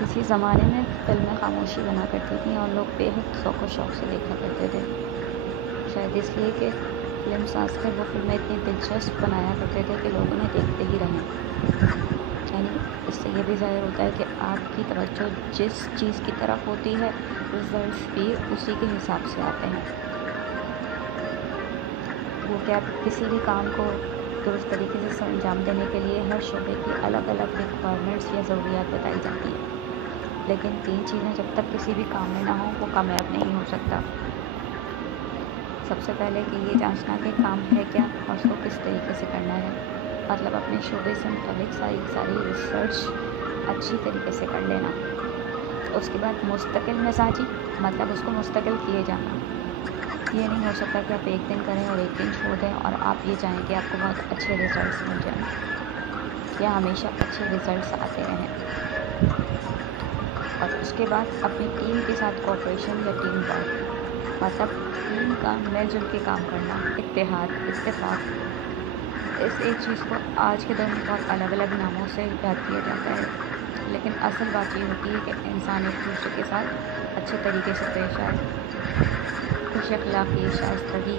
کسی زمانے میں فلمیں خاموشی بنا کرتی تھیں اور لوگ بے حد ذوق و شوق سے دیکھا کرتے تھے، شاید اس لیے کہ فلم ساز کر وہ فلمیں اتنی دلچسپ بنایا کرتے تھے کہ لوگ انہیں دیکھتے ہی رہیں۔ یعنی اس سے یہ بھی ظاہر ہوتا ہے کہ آپ کی توجہ جس چیز کی طرف ہوتی ہے، رزلٹس بھی اسی کے حساب سے آتے ہیں۔ وہ کہ آپ کسی بھی کام کو درست طریقے سے سر انجام دینے کے لیے ہر شعبے کی الگ الگ ریکوائرمنٹس یا ضروریات بتائی جاتی ہیں، لیکن 3 چیزیں جب تک کسی بھی کام میں نہ ہوں وہ کامیاب نہیں ہو سکتا۔ سب سے پہلے کہ یہ جانچنا کہ کام ہے کیا اور اس کو کس طریقے سے کرنا ہے، مطلب اپنے شعبے سے متعلق ساری ریسرچ اچھی طریقے سے کر لینا۔ اس کے بعد مستقل مزاجی، مطلب اس کو مستقل کیے جانا۔ یہ نہیں ہو سکتا کہ آپ ایک دن کریں اور ایک دن چھوڑ دیں اور آپ یہ چاہیں کہ آپ کو بہت اچھے ریزلٹس مل جائیں یا ہمیشہ اچھے ریزلٹس آتے رہیں۔ اور اس کے بعد اپنی ٹیم کے ساتھ کوآپریشن یا ٹیم ورک، مطلب ٹیم کا مل جل کے کام کرنا، اتحاد، اتفاق۔ اس ایک چیز کو آج کے دور میں بہت الگ الگ ناموں سے یاد کیا جاتا ہے، لیکن اصل بات یہ ہوتی ہے کہ انسان ایک دوسرے کے ساتھ اچھے طریقے سے پیش آئے، خوش اخلاقی، شائستگی،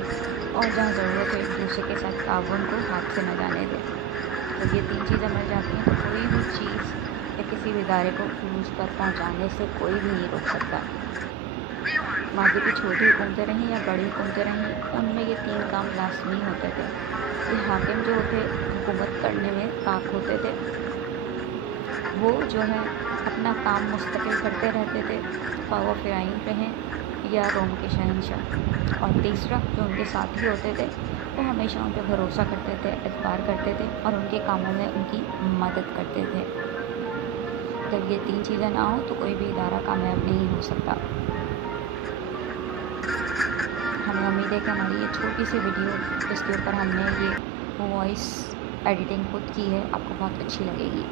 اور جہاں ضرورت ہو ایک دوسرے کے ساتھ تعاون کو ہاتھ سے نہ جانے دے۔ جب یہ 3 چیزیں مل جاتی ہیں تو کوئی بھی چیز یا کسی بھی ادارے کو عروج پر پہنچانے سے کوئی بھی نہیں روک سکتا۔ ماضی کی چھوٹی حکومتیں رہیں یا بڑی حکومتیں رہیں، ان میں یہ 3 کام لازمی ہوتے تھے کہ حاکم جو ہوتے حکومت کرنے میں طاق ہوتے تھے، وہ جو ہے اپنا کام مستقل کرتے رہتے تھے، خواہ وہ فرعون رہیں یا روم کے شہنشاہ۔ اور تیسرا جو ان کے ساتھی ہوتے تھے وہ ہمیشہ ان پہ بھروسہ کرتے تھے، اعتبار کرتے تھے اور ان کے کاموں میں ان کی مدد کرتے تھے۔ جب یہ 3 چیزیں نہ ہوں تو کوئی بھی ادارہ کامیاب نہیں ہو سکتا۔ ہمیں امید ہے کہ ہماری یہ چھوٹی سی ویڈیو جس کے اوپر ہم نے یہ وائس ایڈیٹنگ خود کی ہے، آپ کو بہت اچھی لگے گی۔